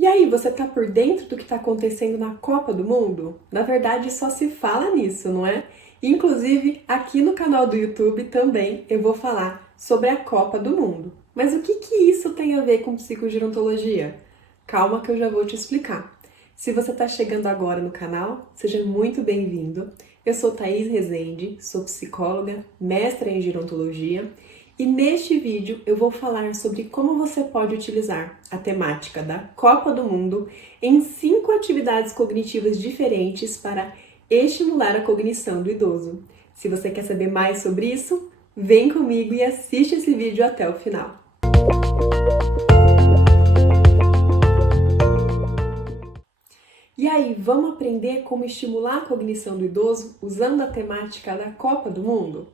E aí, você tá por dentro do que está acontecendo na Copa do Mundo? Na verdade, só se fala nisso, não é? Inclusive, aqui no canal do YouTube também eu vou falar sobre a Copa do Mundo. Mas o que isso tem a ver com psicogerontologia? Calma que eu já vou te explicar. Se você está chegando agora no canal, seja muito bem-vindo. Eu sou Thaís Rezende, sou psicóloga, mestra em gerontologia e neste vídeo eu vou falar sobre como você pode utilizar a temática da Copa do Mundo em 5 atividades cognitivas diferentes para estimular a cognição do idoso. Se você quer saber mais sobre isso, vem comigo e assiste esse vídeo até o final. E aí, vamos aprender como estimular a cognição do idoso usando a temática da Copa do Mundo?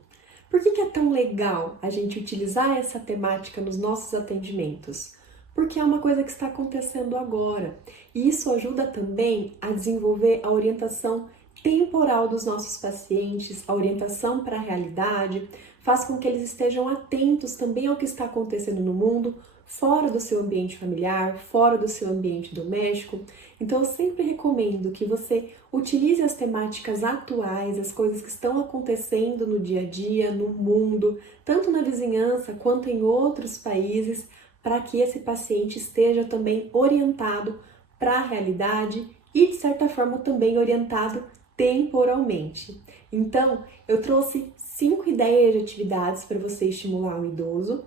Por que é tão legal a gente utilizar essa temática nos nossos atendimentos? Porque é uma coisa que está acontecendo agora. E isso ajuda também a desenvolver a orientação temporal dos nossos pacientes, a orientação para a realidade, faz com que eles estejam atentos também ao que está acontecendo no mundo, fora do seu ambiente familiar, fora do seu ambiente doméstico. Então eu sempre recomendo que você utilize as temáticas atuais, as coisas que estão acontecendo no dia a dia, no mundo, tanto na vizinhança quanto em outros países, para que esse paciente esteja também orientado para a realidade e, de certa forma, também orientado temporalmente. Então, eu trouxe 5 ideias de atividades para você estimular o idoso,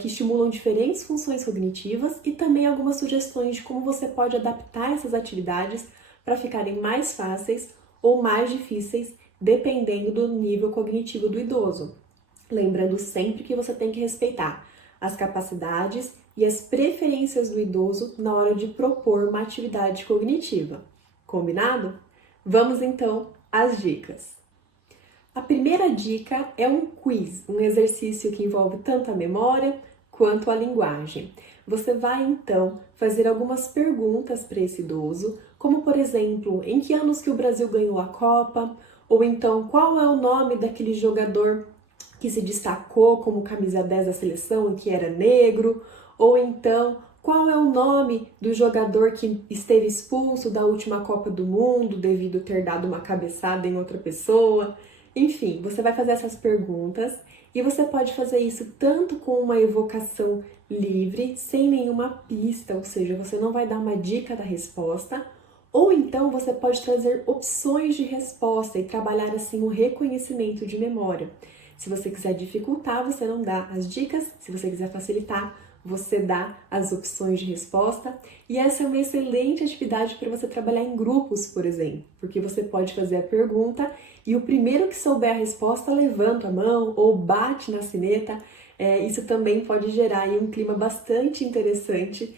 que estimulam diferentes funções cognitivas e também algumas sugestões de como você pode adaptar essas atividades para ficarem mais fáceis ou mais difíceis, dependendo do nível cognitivo do idoso. Lembrando sempre que você tem que respeitar as capacidades e as preferências do idoso na hora de propor uma atividade cognitiva. Combinado? Vamos então às dicas. A primeira dica é um quiz, um exercício que envolve tanto a memória quanto a linguagem. Você vai então fazer algumas perguntas para esse idoso, como por exemplo, em que anos que o Brasil ganhou a Copa? Ou então, qual é o nome daquele jogador que se destacou como camisa 10 da seleção e que era negro? Ou então, qual é o nome do jogador que esteve expulso da última Copa do Mundo devido a ter dado uma cabeçada em outra pessoa? Enfim, você vai fazer essas perguntas e você pode fazer isso tanto com uma evocação livre, sem nenhuma pista, ou seja, você não vai dar uma dica da resposta, ou então você pode trazer opções de resposta e trabalhar assim o reconhecimento de memória. Se você quiser dificultar, você não dá as dicas, se você quiser facilitar, você dá as opções de resposta, e essa é uma excelente atividade para você trabalhar em grupos, por exemplo, porque você pode fazer a pergunta e o primeiro que souber a resposta levanta a mão ou bate na sineta. Isso também pode gerar aí um clima bastante interessante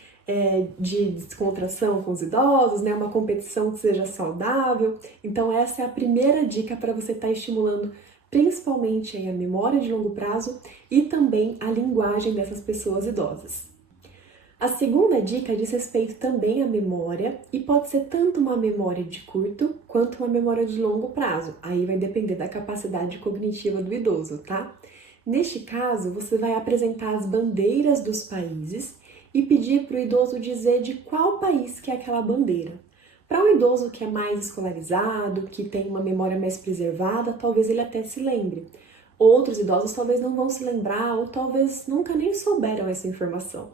de descontração com os idosos, né? Uma competição que seja saudável. Então essa é a primeira dica para você estar estimulando principalmente a memória de longo prazo e também a linguagem dessas pessoas idosas. A segunda dica diz respeito também à memória e pode ser tanto uma memória de curto quanto uma memória de longo prazo. Aí vai depender da capacidade cognitiva do idoso, tá? Neste caso, você vai apresentar as bandeiras dos países e pedir para o idoso dizer de qual país que é aquela bandeira. Para um idoso que é mais escolarizado, que tem uma memória mais preservada, talvez ele até se lembre. Outros idosos talvez não vão se lembrar ou talvez nunca nem souberam essa informação.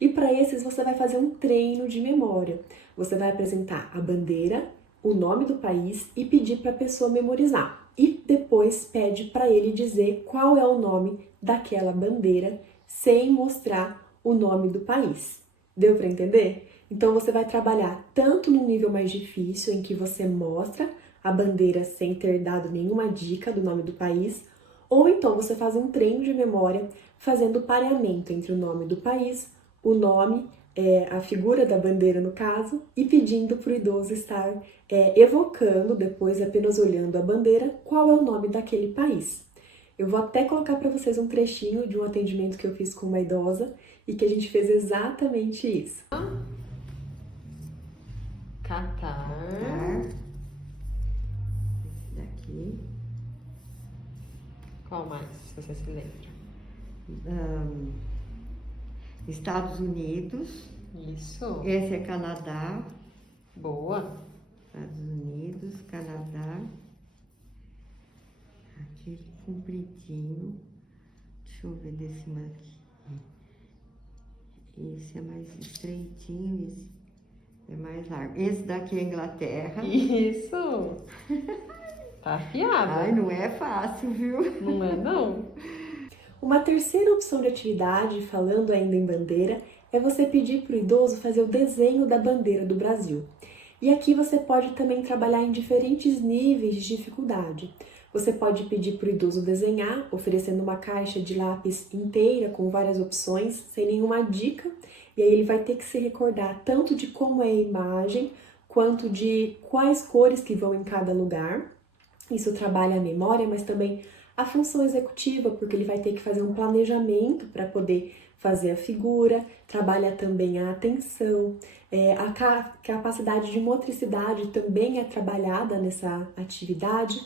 E para esses você vai fazer um treino de memória. Você vai apresentar a bandeira, o nome do país e pedir para a pessoa memorizar. E depois pede para ele dizer qual é o nome daquela bandeira sem mostrar o nome do país. Deu para entender? Então você vai trabalhar tanto no nível mais difícil, em que você mostra a bandeira sem ter dado nenhuma dica do nome do país, ou então você faz um treino de memória fazendo o pareamento entre o nome do país, o nome, a figura da bandeira no caso, e pedindo para o idoso estar evocando, depois apenas olhando a bandeira, qual é o nome daquele país. Eu vou até colocar para vocês um trechinho de um atendimento que eu fiz com uma idosa e que a gente fez exatamente isso. Catar. Esse daqui. Qual mais, se você se lembra? Estados Unidos. Isso. Esse é Canadá. Boa. Estados Unidos, Canadá. Aqui compridinho. Deixa eu ver desse aqui. Esse é mais estreitinho, esse é mais largo. Esse daqui é Inglaterra. Isso. Tá afiada. Ai, não é fácil, viu? Não é, não. Uma terceira opção de atividade, falando ainda em bandeira, é você pedir para o idoso fazer o desenho da bandeira do Brasil. E aqui você pode também trabalhar em diferentes níveis de dificuldade. Você pode pedir para o idoso desenhar, oferecendo uma caixa de lápis inteira com várias opções, sem nenhuma dica, e aí ele vai ter que se recordar tanto de como é a imagem, quanto de quais cores que vão em cada lugar. Isso trabalha a memória, mas também a função executiva, porque ele vai ter que fazer um planejamento para poder fazer a figura, trabalha também a atenção, a capacidade de motricidade também é trabalhada nessa atividade.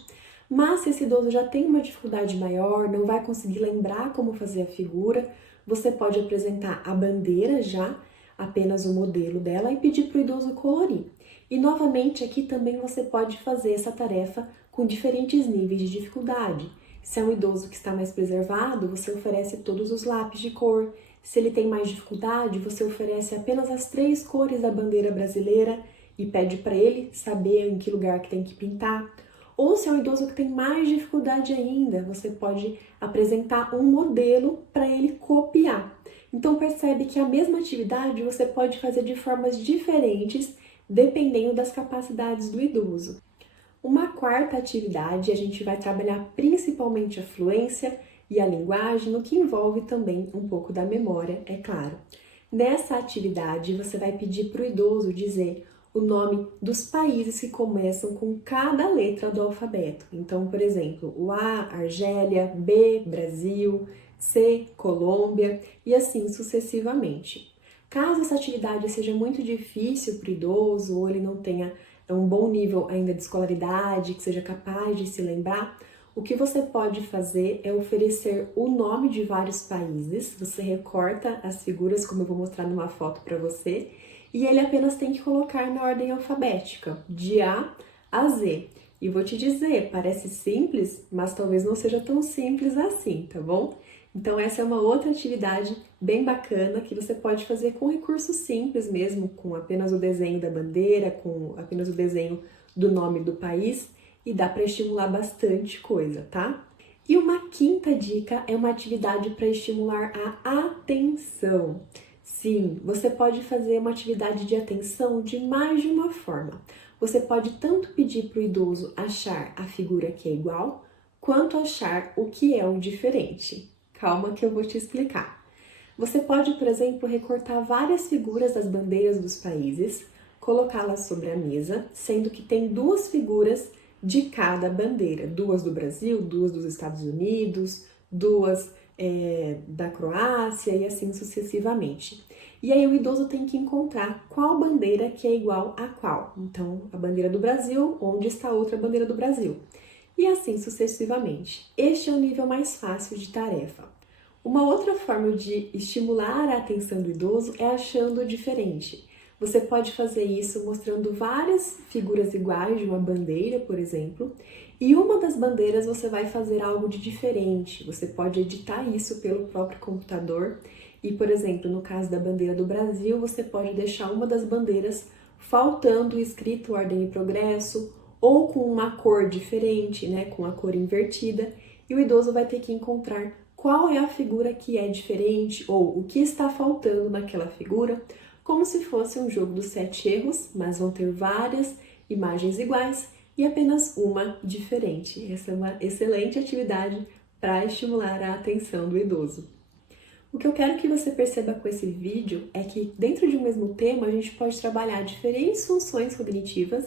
Mas se esse idoso já tem uma dificuldade maior, não vai conseguir lembrar como fazer a figura, você pode apresentar a bandeira já, apenas o modelo dela, e pedir para o idoso colorir. E novamente aqui também você pode fazer essa tarefa com diferentes níveis de dificuldade. Se é um idoso que está mais preservado, você oferece todos os lápis de cor. Se ele tem mais dificuldade, você oferece apenas as 3 cores da bandeira brasileira e pede para ele saber em que lugar que tem que pintar. Ou se é um idoso que tem mais dificuldade ainda, você pode apresentar um modelo para ele copiar. Então percebe que a mesma atividade você pode fazer de formas diferentes, dependendo das capacidades do idoso. Uma quarta atividade, a gente vai trabalhar principalmente a fluência e a linguagem, o que envolve também um pouco da memória, é claro. Nessa atividade, você vai pedir para o idoso dizer o nome dos países que começam com cada letra do alfabeto. Então, por exemplo, o A, Argélia, B, Brasil, C, Colômbia e assim sucessivamente. Caso essa atividade seja muito difícil para o idoso ou ele não tenha um bom nível ainda de escolaridade, que seja capaz de se lembrar, o que você pode fazer é oferecer o nome de vários países. Você recorta as figuras, como eu vou mostrar numa foto para você, e ele apenas tem que colocar na ordem alfabética, de A a Z. E vou te dizer, parece simples, mas talvez não seja tão simples assim, tá bom? Então essa é uma outra atividade bem bacana que você pode fazer com recursos simples mesmo, com apenas o desenho da bandeira, com apenas o desenho do nome do país, e dá para estimular bastante coisa, tá? E uma quinta dica é uma atividade para estimular a atenção. Sim, você pode fazer uma atividade de atenção de mais de uma forma. Você pode tanto pedir para o idoso achar a figura que é igual, quanto achar o que é o diferente. Calma que eu vou te explicar. Você pode, por exemplo, recortar várias figuras das bandeiras dos países, colocá-las sobre a mesa, sendo que tem 2 figuras de cada bandeira. 2 do Brasil, 2 dos Estados Unidos, 2 da Croácia e assim sucessivamente. E aí o idoso tem que encontrar qual bandeira que é igual a qual. Então, a bandeira do Brasil, onde está a outra bandeira do Brasil. E assim sucessivamente. Este é o nível mais fácil de tarefa. Uma outra forma de estimular a atenção do idoso é achando diferente. Você pode fazer isso mostrando várias figuras iguais de uma bandeira, por exemplo, e uma das bandeiras você vai fazer algo de diferente. Você pode editar isso pelo próprio computador e, por exemplo, no caso da bandeira do Brasil, você pode deixar uma das bandeiras faltando o escrito Ordem e Progresso, ou com uma cor diferente, né, com a cor invertida, e o idoso vai ter que encontrar qual é a figura que é diferente ou o que está faltando naquela figura, como se fosse um jogo dos 7 erros, mas vão ter várias imagens iguais e apenas uma diferente. Essa é uma excelente atividade para estimular a atenção do idoso. O que eu quero que você perceba com esse vídeo é que dentro de um mesmo tema a gente pode trabalhar diferentes funções cognitivas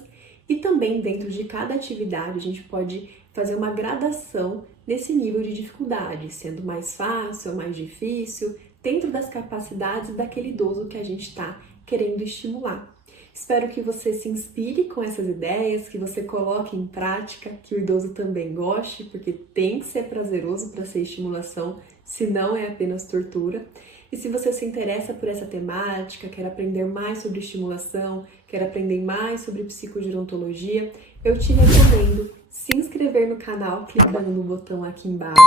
e também dentro de cada atividade a gente pode fazer uma gradação nesse nível de dificuldade, sendo mais fácil ou mais difícil, dentro das capacidades daquele idoso que a gente está querendo estimular. Espero que você se inspire com essas ideias, que você coloque em prática, que o idoso também goste, porque tem que ser prazeroso para ser estimulação, senão é apenas tortura. E se você se interessa por essa temática, quer aprender mais sobre estimulação, quer aprender mais sobre psicogerontologia, eu te recomendo se inscrever no canal clicando no botão aqui embaixo.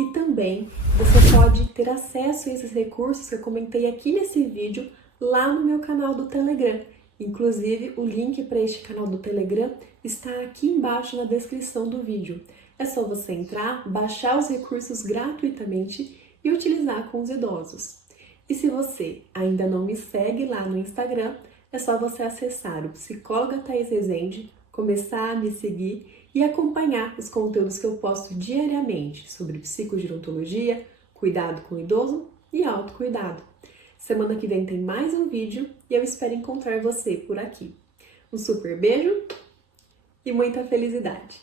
E também você pode ter acesso a esses recursos que eu comentei aqui nesse vídeo lá no meu canal do Telegram. Inclusive, o link para este canal do Telegram está aqui embaixo na descrição do vídeo. É só você entrar, baixar os recursos gratuitamente e utilizar com os idosos. E se você ainda não me segue lá no Instagram, é só você acessar o Psicóloga Thaís Rezende, começar a me seguir e acompanhar os conteúdos que eu posto diariamente sobre psicogerontologia, cuidado com o idoso e autocuidado. Semana que vem tem mais um vídeo e eu espero encontrar você por aqui. Um super beijo e muita felicidade!